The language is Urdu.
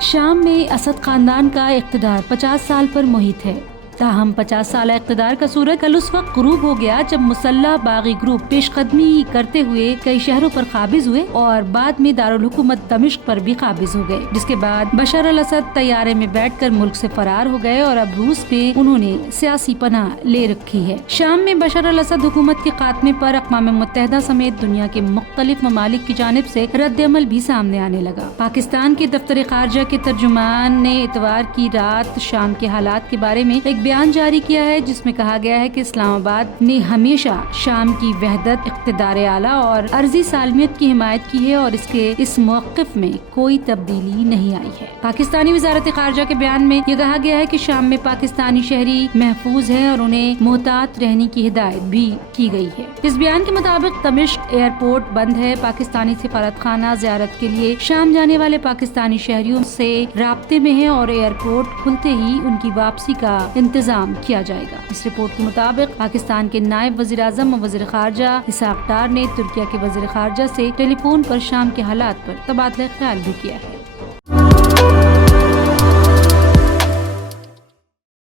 شام میں اسد خاندان کا اقتدار 50 سال پر محیط ہے، تاہم 50 سالہ اقتدار کا سورج کل اس وقت غروب ہو گیا جب مسلح باغی گروپ پیش قدمی کرتے ہوئے کئی شہروں پر قابض ہوئے اور بعد میں دارالحکومت دمشق پر بھی قابض ہو گئے، جس کے بعد بشار الاسد طیارے میں بیٹھ کر ملک سے فرار ہو گئے اور اب روس میں انہوں نے سیاسی پناہ لے رکھی ہے۔ شام میں بشار الاسد حکومت کے خاتمے پر اقوام متحدہ سمیت دنیا کے مختلف ممالک کی جانب سے رد عمل بھی سامنے آنے لگا۔ پاکستان کے دفتر خارجہ کے ترجمان نے اتوار کی رات شام کے حالات کے بارے میں ایک بیان جاری کیا ہے، جس میں کہا گیا ہے کہ اسلام آباد نے ہمیشہ شام کی وحدت، اقتدار اعلیٰ اور عرضی سالمیت کی حمایت کی ہے اور اس موقف میں کوئی تبدیلی نہیں آئی ہے۔ پاکستانی وزارت خارجہ کے بیان میں یہ کہا گیا ہے کہ شام میں پاکستانی شہری محفوظ ہیں اور انہیں محتاط رہنے کی ہدایت بھی کی گئی ہے۔ اس بیان کے مطابق دمشق ایئرپورٹ بند ہے، پاکستانی سفارت خانہ زیارت کے لیے شام جانے والے پاکستانی شہریوں سے رابطے میں ہیں اور ایئرپورٹ کھلتے ہی ان کی واپسی کا انتظام کیا جائے گا۔ اس رپورٹ کے مطابق پاکستان کے نائب وزیر اعظم و وزیر خارجہ اسحاق ڈار نے ترکیہ کے وزیر خارجہ سے ٹیلی فون پر شام کے حالات پر تبادلہ خیال بھی کیا ہے۔